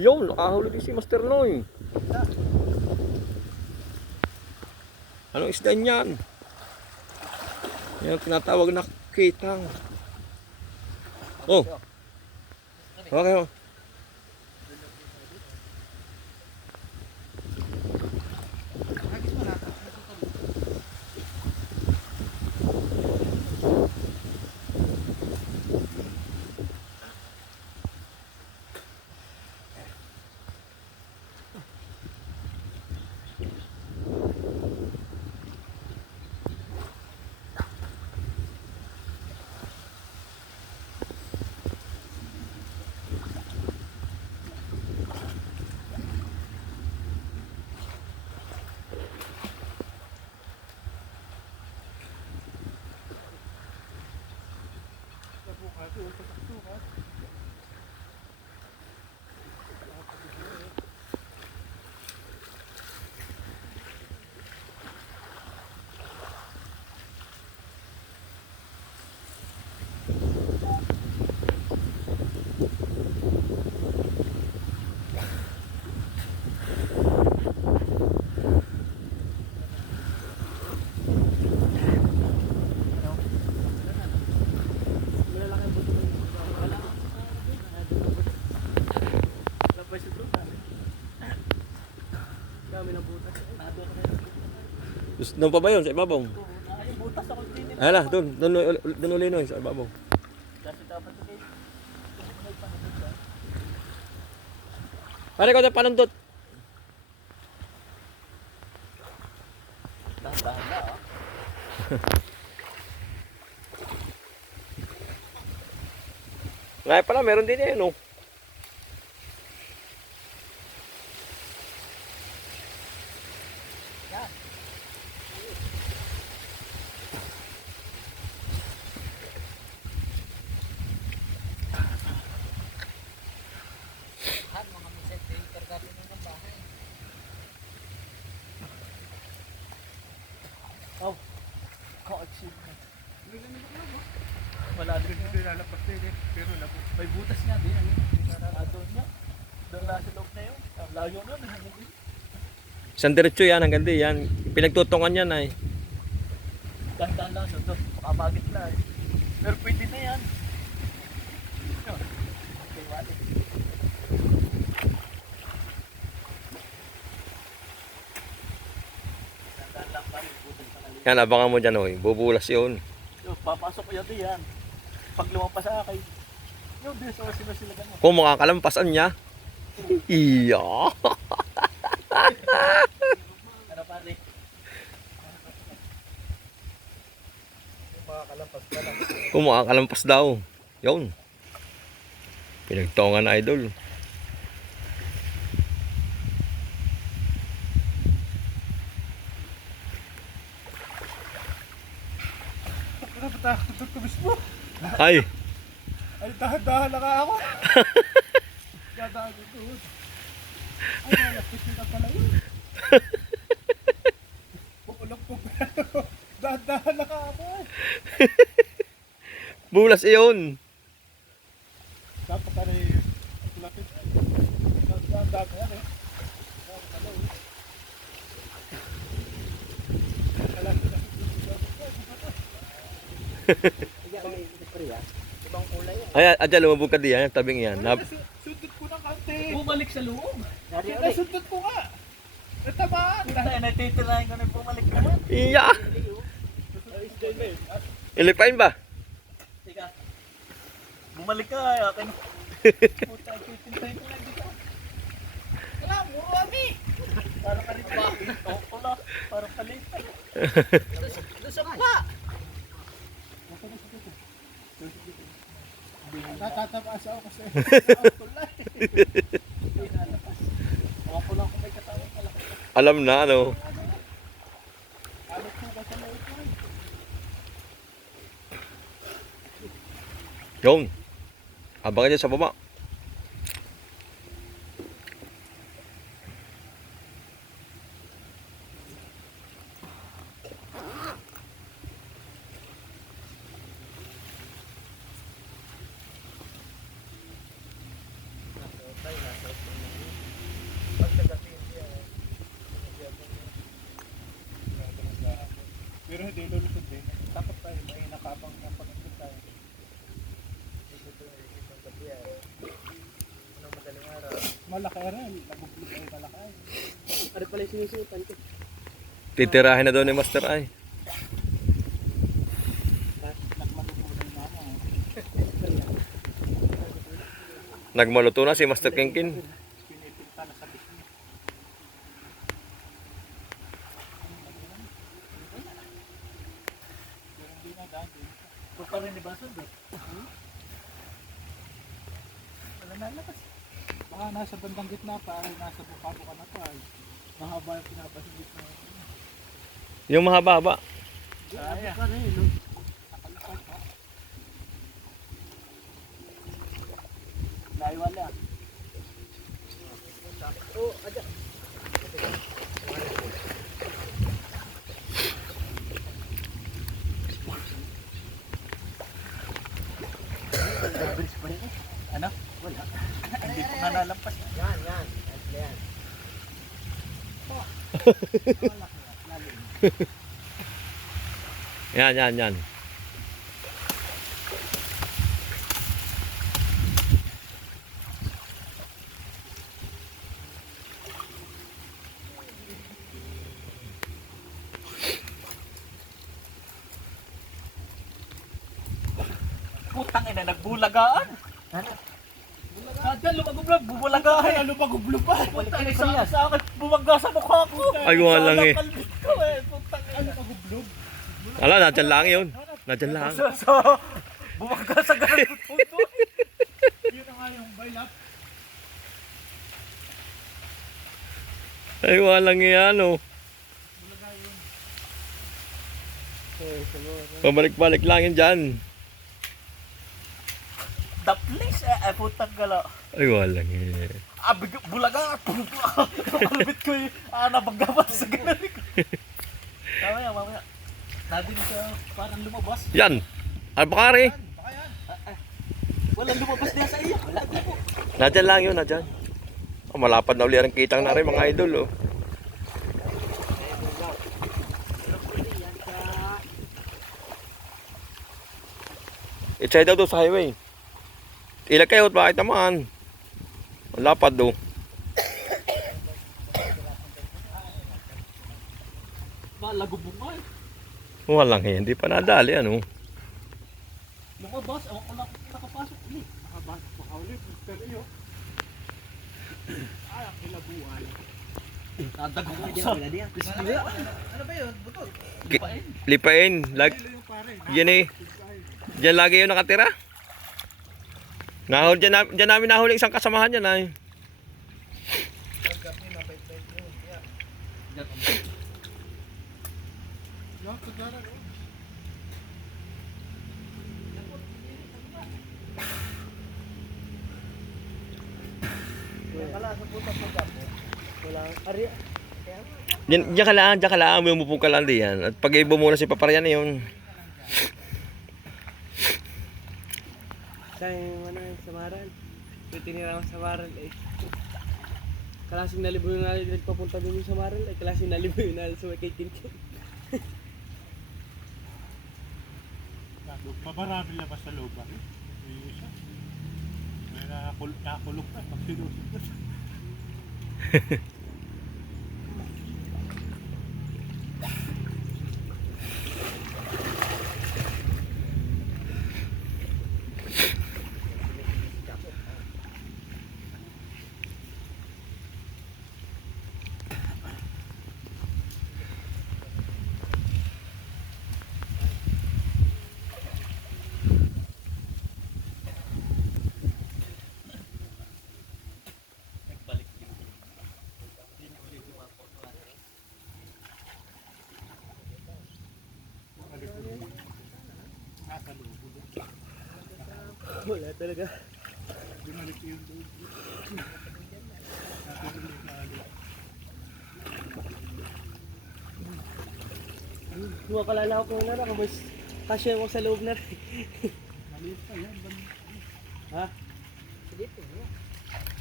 Yun, nakahuli din si Master Noy. Anong isda niyan? Yan ang tinatawag na kitang. Oh. Okay. Oh. Doon pa ba yun? Sa ibabaw? Hala, doon uli nun, sa ibabaw. Pare ko na panundot. Dahan-dahan na ah. Ngayon pala, meron din yan, no? Oh, ka-achieve na. Wala din dito lalabas din eh. Pero may butas nga din. Doon nga. Doon lang sa loob na yun. Layo na. Isang diretso yan, hanggang di yan. Pinagtutungan yan ay. Dahan-dahan lang doon. Makamagit na eh. Pero pwede na yan. Okay, wali. Dahan-dahan lang pa rin. Butas na kalit. Yan, abangan mo dyan, oy. Bubulas yun. Papasok ko yan yan. Pag lumampas sa akin, yung din sa sila gano'n. Kung makakalampasan niya. Iya. Ano pare? Makakalampas ka lang. Kung makakalampas daw. Yun. Pinagtongan na idol. Natakot ko mismo. Ay. Ay, dahan-dahan lang ako. Dahan-dahan ko doon. Ay, malapit na pala yun. Pukulong po pala. Dahan-dahan lang ako. Bulas iyon. Dapat ka rin lapit. Dahan-dahan ka yan eh. Ay, adyan, lumabog ka diyan. Tabing yan. Sundot ko ng kante. Bumalik sa loob. Sundot ko nga. Natamaan. Natitirahin ko na bumalik naman. Iya. Ilipain ba? Teka. Bumalik ka. Akin. Puta, titintahin ko lang dito. Wala, muro kami. Parang kalita. Oo, wala. Parang kalita. Doon sa pa. Natatapaas ako kasi. Mga pulang kung may katawan pala. Alam na, ano. Yung. Abangan niya sa baba. Pero hindi lulusot din. Takot tayo, may nakapang ng pag-ikot tayo. Malaki rin, nabubulog tayo malaki. Ano pala yung sinusutan ko? Titirahin na daw ni Master ay. Nagmalutunan na ako. Nagmaluto na si Master Kingkin. Pinipinta na sa bisnis. Pero hindi na dahil. Kung pa rin ni Basod eh. Wala na lakas. Baka nasa bandang gitna pa, ay nasa bukabo ka na pa. Ay. Mahaba yung pinapasin gitna. Yung mahaba-haba. Kaya. Pa rin, no? Nakalipad pa. Layo wala. Oh, aja. Bilis pa rin eh. Ano? Wala. Hindi ko nalalampas. Yan. Yan. Yan. Putang ina, nagbulagaan. Ano? Nadyan, lumagublag, bubulagaan. Ay, ano pag-ublog pa? Putang ina, sa akin, bumangga sa mukha ko. Ay, wala lang eh. Sa kalbit ko eh, putang Ano ina. pag-ublog? Ala, nandyan lang yun. Nandyan lang. Bumangga sa ganun puto. Yun na nga yung bailap. Ay, walang yan, oh. Pabalik-balik lang yun dyan. The place eh, putang gala. Ay, walang yan. Bulaga. Kalbit ko eh. Nabangga sa ganun ko. Mamaya. Nadinig ka, parang lumabas. Yan. Albakari. Walang lumabas niya sa iyo. Wala po. Nandyan lang yun, nandyan. Oh, malapad na uli ang kitang na rin mga idol, oh. Itsay daw doon sa highway. Ilag kayo at bakit naman? Malapad do. Malagubong nga eh. Walang hindi pa nadali, ano. Lumabas, ako ko nakapasok ulit. Nakabasok pa ka ulit. Pero yun. Ay, ang kilabuan. Nadagong ko sa. Ano ba yun? Butot? Lipain. Kilo yung pare. Yan eh. Diyan lagi yung nakatira. Nahuli, dyan namin nahuli isang kasamahan yan ay. Yan, kagara. Wala sa puto po gapo. Wala. Ari. Diyan ka lang, may umupong ka lang diyan. At pag ibo muna si Paparyan na yun. Sa ano yung samaran. Tinira ko sa samaran eh. Klaseng nalibo yung nagpapunta doon sa samaran eh. Klaseng nalibo yung sa may kay Kinkin. Pamarami labas sa loob ba? May isa. May nakakulong pa. Pag sinusod na siya. Nasa loob. Wala talaga. Binalik yung loob. Natuloy na alit. Kumakalala ko na ako mas kasya mo sa loob na rin. Maliit pa yan. Ha? Dito.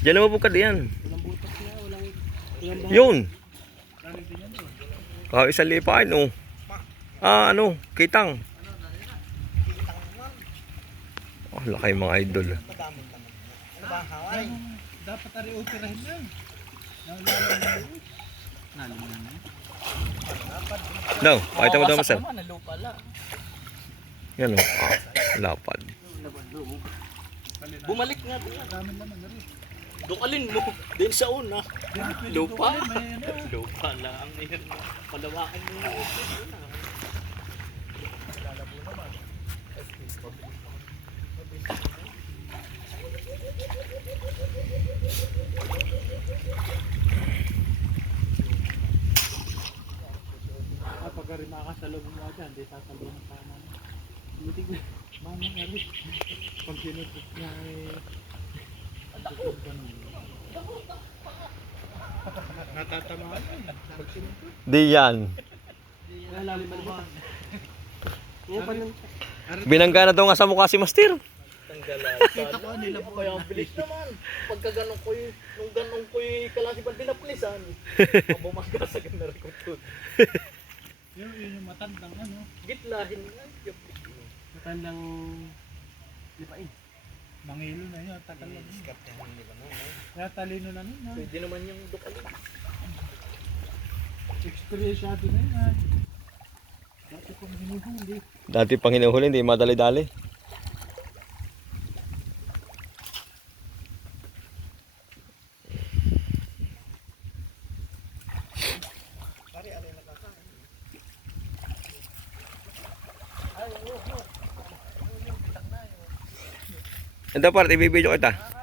Diyan naman po ka diyan. Walang butas na, walang Yun. Dali din yan doon. Isang lipain, oh. Ah, ano? Kitang. Oh, laki mga idol. Madami naman. Ano ba, Hawaii? Dapat ari operahin yan. Nalim na. No, pakita mo daw Wasak masal. naman, nalupa lang. Yan o. Lapad. Bumalik nga doon. Dami naman na rin. Dukalin mo. Din sa una. Lupa. May ano. Lupa lang. Yan. Palawakin mo yung upo. Pag rin makasalog mo dyan, di sasalog mo pa naman. Buti na. Mamang nga rin. Pag sinutot niya natatamaan yun. Pag sinutot. Di yan. Nalalim mo. Binangga na daw nga sa mukha si Master. Kita ko nila po kaya ang bilis naman. Pagka ganun ko yung, nung ganun ko yung kalasi pa pinapulisan. Bumangga sa ganar ko po. Yun yung matandang ano. Gitlahin nga. Matandang lipain. Mangilo na yun. Tagal lang yun. Kaya talino na nun. Pwede naman yung dukalin. Experience siya din na yun. Dati kong hinuhuli. Dati pang hinuhuli, hindi madali-dali. Ito part, ibibidyo kita.